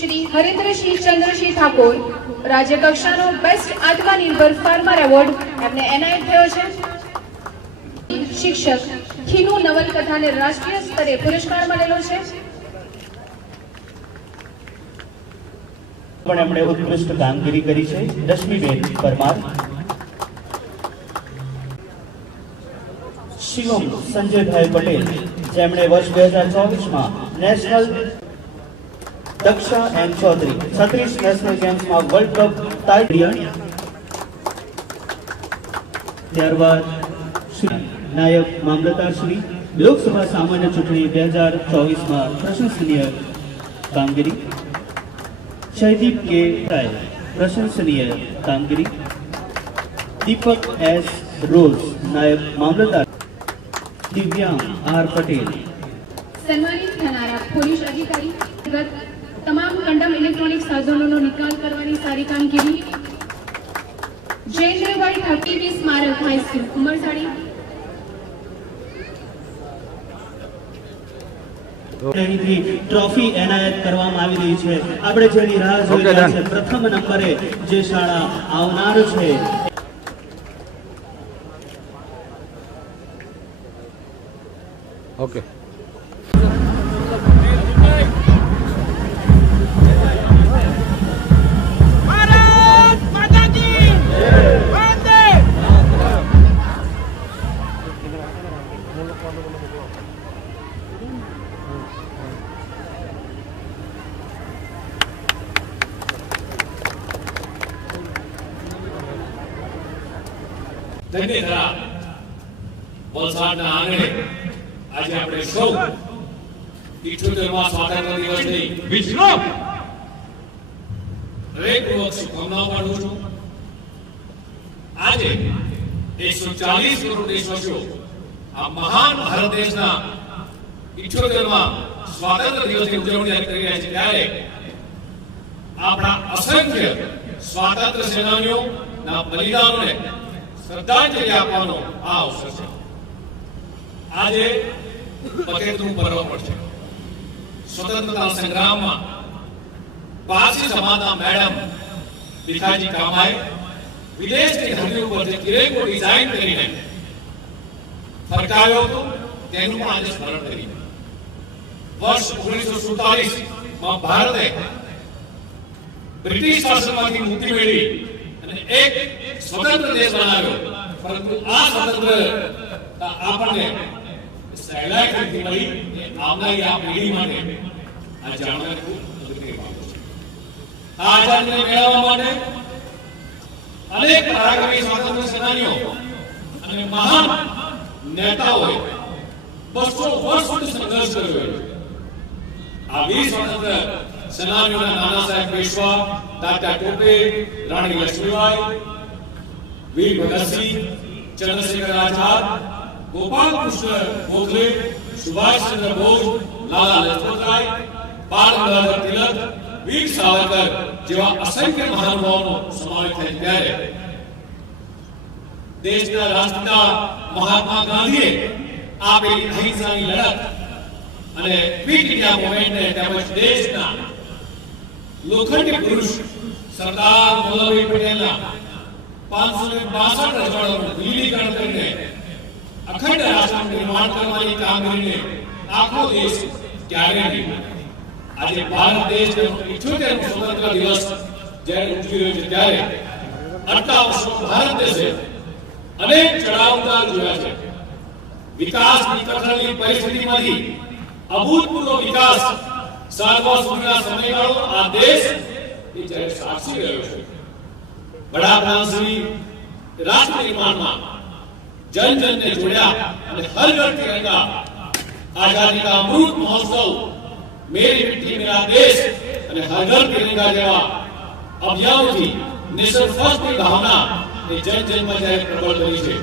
શ્રી હરેન્દ્રસિંહ ચંદ્રસિંહ ઠાકોર રાજ્ય કક્ષાનો બેસ્ટ આત્મનિર્ભર ફાર્મર એવોર્ડ એમને એનાયત થયો છે। શિક્ષક ખીનુ નવલકથાને રાષ્ટ્રીય સ્તરે પુરસ્કાર મળેલો છે। પણ એમણે ઉત્કૃષ્ટ કામગીરી કરી છે। રશ્મિબેન પરમાર। શિવમ સંજયભાઈ પટેલ, જેમણે વર્ષ 2024 માં national Daksha and Chaudhary 36 national ગેમ્સમાં વર્લ્ડ કપ ટાઇટલ। ત્યારબાદ નાયબ મામલતદાર શ્રી લોકસભા સામાન્ય ચૂંટણી 2024 માં પ્રશંસનીય કામગીરી। जयदीप के राय, प्रशंसनीय कामगिरी। दीपक एस रोज, नायब मामलतदार। दिव्यांग आर पटेल। સન્માનિત થનારા પોલીસ અધિકારી તમામ કંડમ ઇલેક્ટ્રોનિક સાધનોનો નિકાલ કરવાની સારી કામગીરી। જયેન્દ્રભાઈ ઠાકીની સ્મારક હાઈસ્કૂલ ઉમરસાડી। ટ્રોફી એનાયત કરવામાં આવી રહી છે। આપણે જેની રાહ જોઈ રહ્યા છે પ્રથમ નંબરે જે શાળા આવનાર છે ઓકે ધન્યધરા વલસાડના આંગણે આજે આપણે સૌ 78મા સ્વાતંત્ર્ય દિવસની વિશ્વ હૃદયપૂર્વક શુભકામનાઓ પાઠવું છું। આજે 140 કરોડ દેશવાસીઓ આ મહાન ભારત દેશના 78મા સ્વાતંત્ર્ય દિવસની ઉજવણી કરી રહ્યા છે ત્યારે આપણા અસંખ્ય સ્વાતંત્ર્ય સેનાનીઓના બલિદાનોને શ્રદ્ધાંજલિ આપવાનો આ અવસર છે। આજે પતેતનું પર્વ પણ છે। સ્વતંત્રતા સંગ્રામમાં પારસી સમાજના મેડમ ભીખાજી કામાએ વિદેશની ધરતી ઉપર જે તિરંગો ડિઝાઇન કરીને ફરકાવ્યો હતો તેનું પણ આજે સ્મરણ કરી। વર્ષ 1947 માં ભારતે બ્રિટિશ શાસનમાંથી મુક્તિ મેળવી અને એક સ્વતંત્ર દેશ બનાવ્યો, પરંતુ આ સ્વતંત્ર આપણને સહેલાઈથી મળી આવનારી આ પેઢી માટે આ જાણવાની ખૂબ અગત્યની બાબત છે। આ આઝાદીને મેળવવા માટે અનેક પરાક્રમી સ્વાતંત્ર્ય સેનાનીઓ અને મહાન નેતાઓએ 200 વર્ષ સુધી સંઘર્ષ કર્યો। આ વીર સ્વાતંત્ર્ય સેનાનીઓના નાના સાહેબ પેશવા, તાત્યા ટોપે, રાણી લક્ષ્મીબાઈ, વીર ભગતસિંહ, ચંદ્રશેખર આઝાદ, ગોપાલ કૃષ્ણ ગોખલે, સુભાષચંદ્ર બોઝ, લાલા લજપતરાય, બાળ ગંગાધર તિલક, વીર સાવરકર જેવા અસંખ્ય મહાનુભાવોનો સમાવેશ થાય ત્યારે દેશના રાષ્ટ્રપિતા મહાત્મા ગાંધીએ આપેલી અહિંસાની લડત અને ક્વિટ ઇન્ડિયા મૂવમેન્ટને તેમજ દેશના લોખંડી પુરુષ સરદાર વલ્લભભાઈ પટેલના 562 રજવાડાઓનું વિલીનીકરણ કરીને અખંડ રાષ્ટ્રનું નિર્માણ કરવાની કામગીરીને આખો દેશ ક્યારે નહીં। આજે ભારત દેશનો 78મો સ્વતંત્ર દિવસ જ્યારે ઉજવી રહ્યો છે ત્યારે આટલા વર્ષો ભારત દેશે અનેક ચઢાવ ઉતાર જોયા છે। વિકાસની કઠણની પરિસ્થિતિમાંથી અભૂતપૂર્વ વિકાસ સાધવા સુધીના સમયગાળો આ દેશ એ જ્યારે સાક્ષી રહ્યો છે। વડાપ્રધાન શ્રી રાષ્ટ્ર નિર્માણમાં જન જનને જોડ્યા અને હર ઘર તિરંગા, આઝાદી કા અમૃત મહોત્સવ, મેરી મિટ્ટી મેરા દેશ અને હર ઘર તિરંગા જેવા અભિયાનોથી નેશન ફર્સ્ટની ભાવના એ જન જનમાં જ્યારે પ્રબળ બની છે।